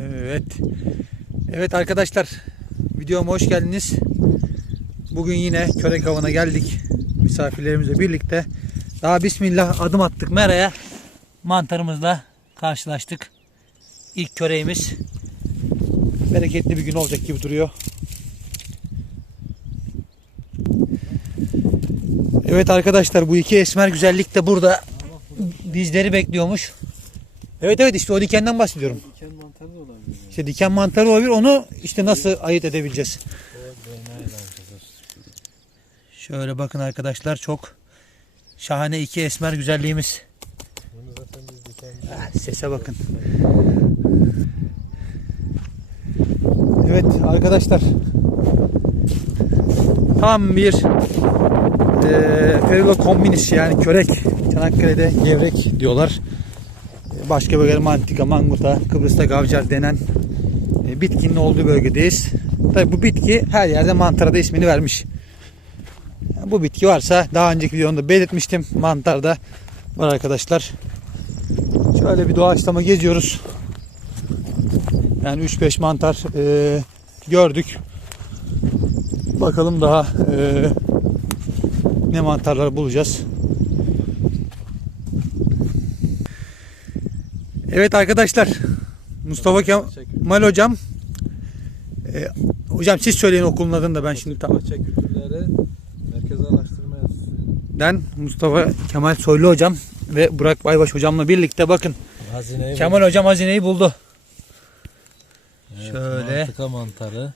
Evet. Evet arkadaşlar. Videoma hoş geldiniz. Bugün yine Körek Hava'na geldik. Misafirlerimizle birlikte. Daha bismillah adım attık meraya. Mantarımızla karşılaştık. İlk köreğimiz. Bereketli bir gün olacak gibi duruyor. Evet arkadaşlar bu iki esmer güzellik de burada bizleri bekliyormuş. Evet evet işte o dikenden bahsediyorum. Diken mantarı da olabilir. Yani. İşte diken mantarı olabilir. Onu işte nasıl ayırt edebileceğiz? Şöyle bakın arkadaşlar çok şahane iki esmer güzelliğimiz. Bunu zaten biz Ha, Sese bakın. Evet arkadaşlar. Tam bir e, Ferilo kombinis yani körek. Çanakkale'de gevrek diyorlar. Başka bölgeler Mantika, Manguta, Kıbrıs'ta Gavcar denen e, bitkinin olduğu bölgedeyiz. Tabi bu bitki her yerde mantara da ismini vermiş. Bu bitki varsa daha önceki videomda belirtmiştim. Mantarda var arkadaşlar. Şöyle bir doğaçlama geziyoruz. Yani 3-5 mantar e, gördük. Bakalım daha e, ne mantarlar bulacağız. Evet arkadaşlar. Mustafa Kemal hocam. E, hocam siz söyleyin okulun adını da ben şimdi tam. Bahçe Kültürleri Merkez Araştırma. Ben Mustafa Kemal Soylu hocam ve Burak Baybaş hocamla birlikte bakın. Hazineyi Kemal hocam hazineyi buldu. Evet, Şöyle. Mantıka mantarı.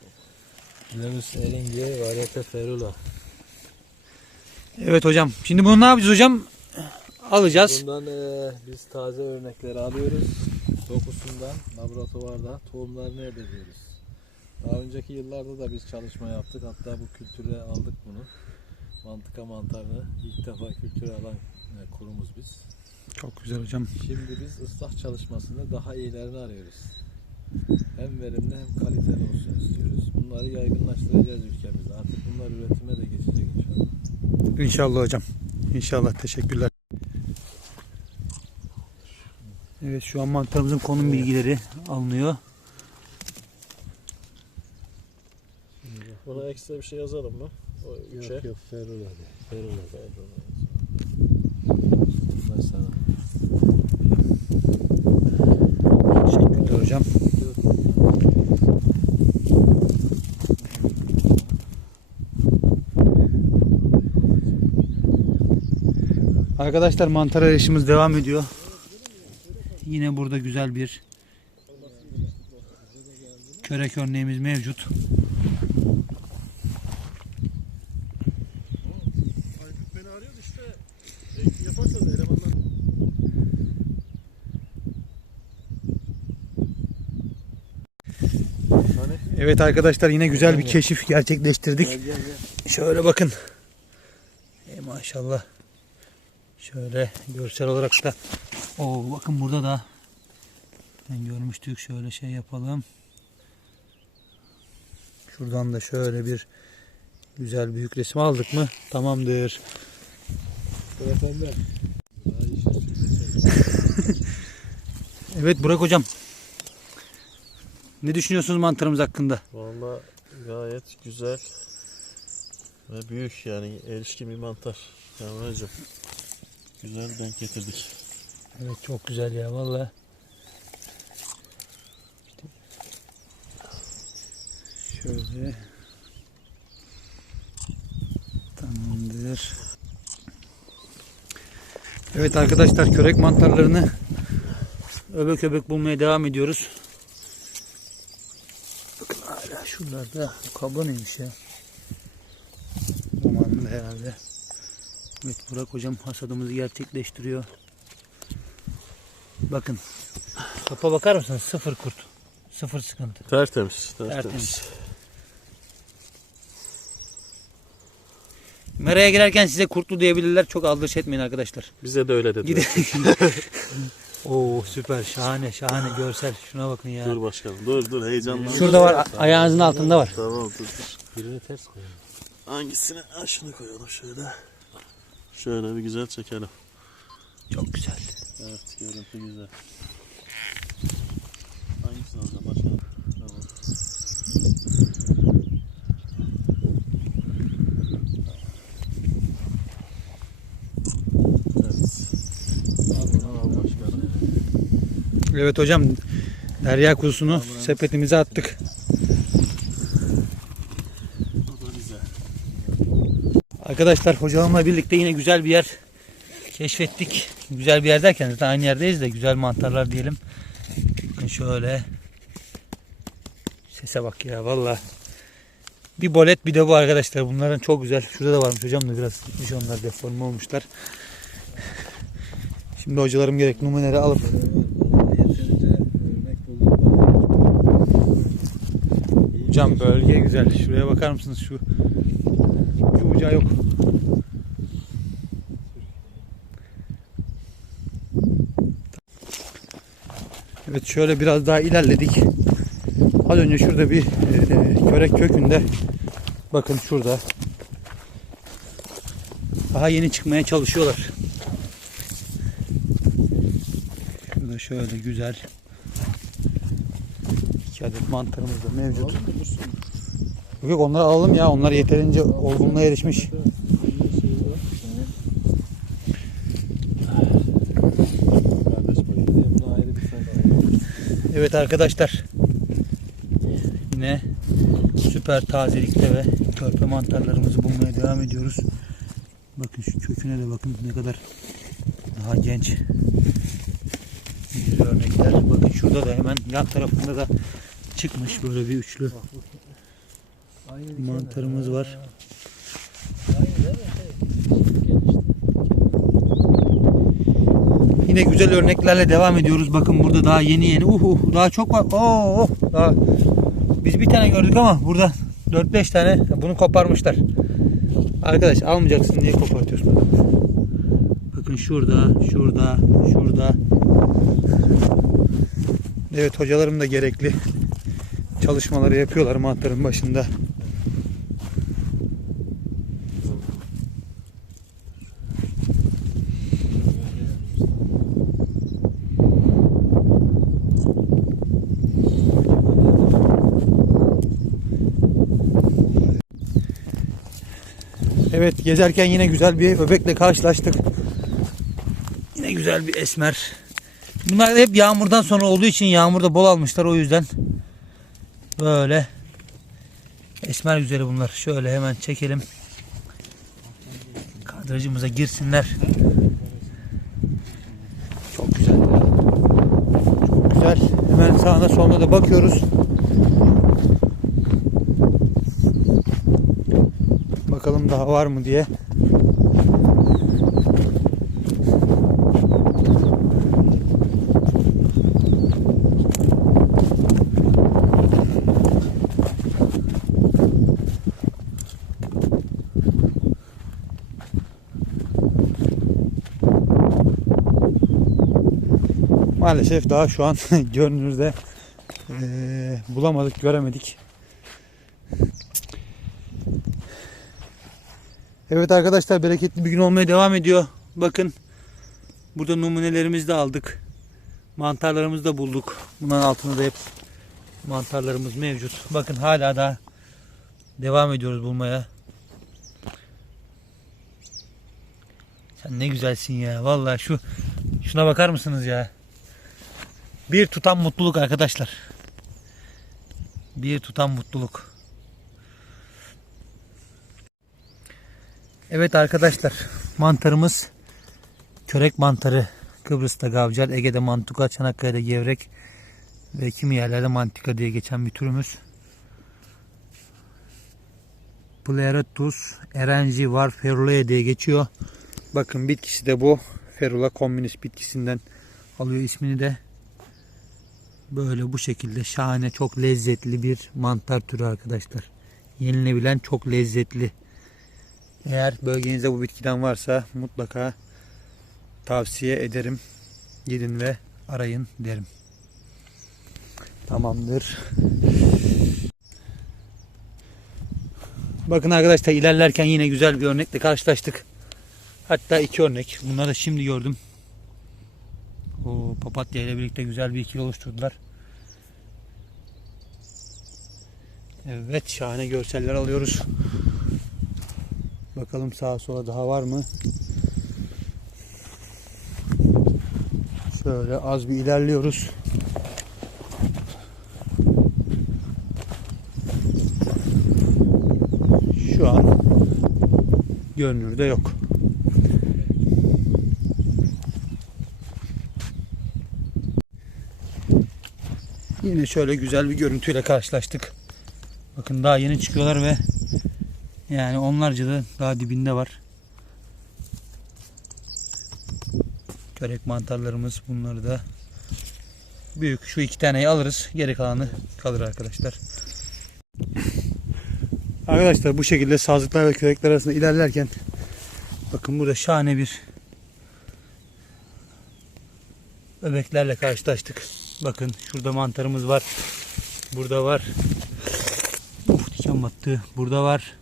Lemus elingi variyete ferula. Evet hocam. Şimdi bunu ne yapacağız hocam? Alacağız. Bundan eee, biz taze örnekleri alıyoruz. Dokusundan laboratuvarda tohumlarını elde ediyoruz. Daha önceki yıllarda da biz çalışma yaptık. Hatta bu kültüre aldık bunu. Mantıka mantarını ilk defa kültüre alan e, kurumuz biz. Çok güzel hocam. Şimdi biz ıslah çalışmasında daha iyilerini arıyoruz. Hem verimli hem kaliteli olsun istiyoruz. Bunları yaygınlaştıracağız ülkemizde. Artık bunlar üretime de geçecek inşallah. İnşallah hocam. İnşallah. Teşekkürler. Evet şu an mantarımızın konum bilgileri alınıyor. Buna ekstra bir şey yazalım mı? O üçe. Yok yok ferula de. Ferula de. Mesela. Teşekkürler hocam. Arkadaşlar mantar arayışımız devam ediyor. Yine burada güzel bir körek örneğimiz mevcut. Evet arkadaşlar yine güzel bir keşif gerçekleştirdik. Şöyle bakın. E maşallah. Şöyle görsel olarak da. Oo bakın burada da. Ben görmüştük. Şöyle şey yapalım. Şuradan da şöyle bir güzel büyük resim aldık mı? Tamamdır. Evet Burak hocam. Ne düşünüyorsunuz mantarımız hakkında? Valla gayet güzel ve büyük yani erişkin bir mantar. Yani hocam güzel denk getirdik. Evet çok güzel ya vallahi. Şöyle. Tamamdır. Evet arkadaşlar körek mantarlarını öbek öbek bulmaya devam ediyoruz. Bakın hala şuralarda. Bu kablo neymiş ya? Zamanında herhalde. Evet Burak hocam hasadımızı gerçekleştiriyor. Bakın. Topa bakar mısınız? Sıfır kurt. Sıfır sıkıntı. Tertemiz. Tertemiz. Meraya girerken size kurtlu diyebilirler. Çok aldırış etmeyin arkadaşlar. Bize de öyle dediler. Oo süper şahane şahane görsel. Şuna bakın ya. Dur başkanım dur dur heyecanlanma. Şurada var ayağınızın altında var. Tamam dur dur. Birini ters koyalım. Hangisini? Ha, şunu koyalım şöyle. Şöyle bir güzel çekelim. Çok güzel. Evet görüntü güzel. Hangisini alacağım başkanım? Tamam. Evet hocam derya kuzusunu sepetimize attık. Arkadaşlar hocamla birlikte yine güzel bir yer keşfettik. Güzel bir yer derken zaten aynı yerdeyiz de güzel mantarlar diyelim. Şöyle. Sese bak ya valla. Bir bolet bir de bu arkadaşlar. Bunların çok güzel. Şurada da varmış hocam da biraz gitmiş onlar deforme olmuşlar. Şimdi hocalarım gerek numuneleri alıp Yeterince örnek bulduk. İyi Hocam bölge güzel. Şuraya bakar mısınız şu şu ucağı yok. Evet şöyle biraz daha ilerledik. Az önce şurada bir e, körek kökünde bakın şurada daha yeni çıkmaya çalışıyorlar. Şurada şöyle güzel iki adet mantarımız da mevcut. Yok yok onları alalım ya. Onlar yeterince olgunluğa erişmiş. Bir bir. Evet arkadaşlar. Yine süper tazelikte ve körpe mantarlarımızı bulmaya devam ediyoruz. Bakın şu köküne de bakın ne kadar daha genç. Güzel örnekler. Bakın şurada da hemen yan tarafında da çıkmış böyle bir üçlü mantarımız var. Yine güzel örneklerle devam ediyoruz. Bakın burada daha yeni yeni. Uh, uh daha çok var. Oo, daha. Biz bir tane gördük ama burada 4-5 tane bunu koparmışlar. Arkadaş almayacaksın diye kopartıyorsun. Bakın şurada, şurada, şurada. Evet hocalarım da gerekli çalışmaları yapıyorlar mantarın başında. Evet gezerken yine güzel bir öbekle karşılaştık. Yine güzel bir esmer. Bunlar hep yağmurdan sonra olduğu için yağmurda bol almışlar o yüzden. Böyle. Esmer güzeli bunlar. Şöyle hemen çekelim. Kadrajımıza girsinler. Çok güzel. Çok güzel. Hemen sağına soluna da bakıyoruz. Bakalım daha var mı diye. Maalesef daha şu an görünürde eee, bulamadık, göremedik. Evet arkadaşlar bereketli bir gün olmaya devam ediyor. Bakın burada numunelerimizi de aldık. Mantarlarımızı da bulduk. Bunların altında da hep mantarlarımız mevcut. Bakın hala da devam ediyoruz bulmaya. Sen ne güzelsin ya. Vallahi şu şuna bakar mısınız ya? Bir tutam mutluluk arkadaşlar. Bir tutam mutluluk. Evet arkadaşlar mantarımız körek mantarı Kıbrıs'ta gavcal, Ege'de mantuka, Çanakkale'de gevrek ve kimi yerlerde mantika diye geçen bir türümüz. Pleurotus erenji var ferulea diye geçiyor. Bakın bitkisi de bu. Ferula communis bitkisinden alıyor ismini de. Böyle bu şekilde şahane çok lezzetli bir mantar türü arkadaşlar. Yenilebilen çok lezzetli. Eğer bölgenizde bu bitkiden varsa mutlaka tavsiye ederim. Gidin ve arayın derim. Tamamdır. Bakın arkadaşlar ilerlerken yine güzel bir örnekle karşılaştık. Hatta iki örnek. Bunları da şimdi gördüm o papatya ile birlikte güzel bir ikili oluşturdular. Evet şahane görseller alıyoruz. Bakalım sağa sola daha var mı? Şöyle az bir ilerliyoruz. Şu an görünürde yok. Yine şöyle güzel bir görüntüyle karşılaştık. Bakın daha yeni çıkıyorlar ve yani onlarca da daha dibinde var. Körek mantarlarımız bunları da büyük. Şu iki taneyi alırız. Geri kalanı kalır arkadaşlar. Arkadaşlar bu şekilde sazlıklar ve körekler arasında ilerlerken bakın burada şahane bir bebeklerle karşılaştık. Bakın şurada mantarımız var. Burada var. Uf diken battı. Burada var.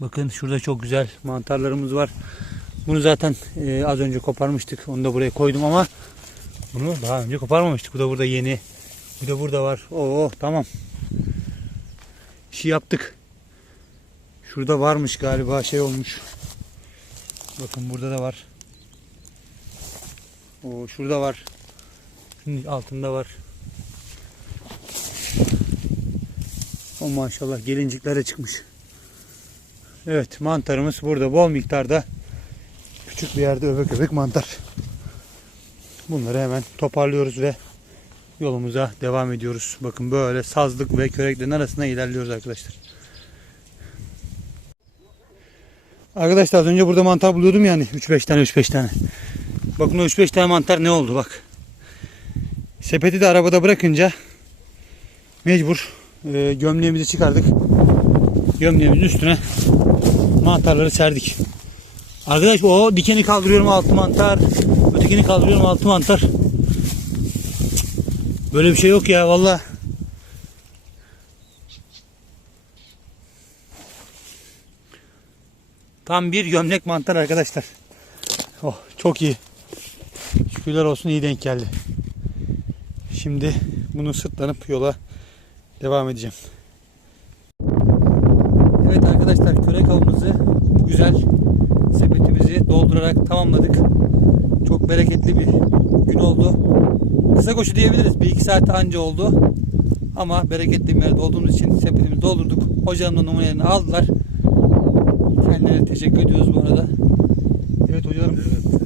Bakın şurada çok güzel mantarlarımız var. Bunu zaten e, az önce koparmıştık. Onu da buraya koydum ama bunu daha önce koparmamıştık. Bu da burada yeni. Bu da burada var. Oo tamam. İşi yaptık. Şurada varmış galiba şey olmuş. Bakın burada da var. Oo şurada var. Şunun altında var. O maşallah gelinciklere çıkmış. Evet mantarımız burada bol miktarda küçük bir yerde öbek öbek mantar. Bunları hemen toparlıyoruz ve yolumuza devam ediyoruz. Bakın böyle sazlık ve köreklerin arasında ilerliyoruz arkadaşlar. Arkadaşlar az önce burada mantar buluyordum yani 3-5 tane 3-5 tane. Bakın o 3-5 tane mantar ne oldu bak. Sepeti de arabada bırakınca mecbur e, gömleğimizi çıkardık. Gömleğimizin üstüne mantarları serdik. Arkadaş o dikeni kaldırıyorum altı mantar. Ötekini kaldırıyorum altı mantar. Böyle bir şey yok ya valla. Tam bir gömlek mantar arkadaşlar. Oh çok iyi. Şükürler olsun iyi denk geldi. Şimdi bunu sırtlanıp yola devam edeceğim. Evet arkadaşlar kürek avımızı bu güzel sepetimizi doldurarak tamamladık. Çok bereketli bir gün oldu. Kısa koşu diyebiliriz. Bir iki saat anca oldu. Ama bereketli bir yerde olduğumuz için sepetimizi doldurduk. Hocam da numarelerini aldılar. Kendilerine teşekkür ediyoruz bu arada. Evet hocam. Evet,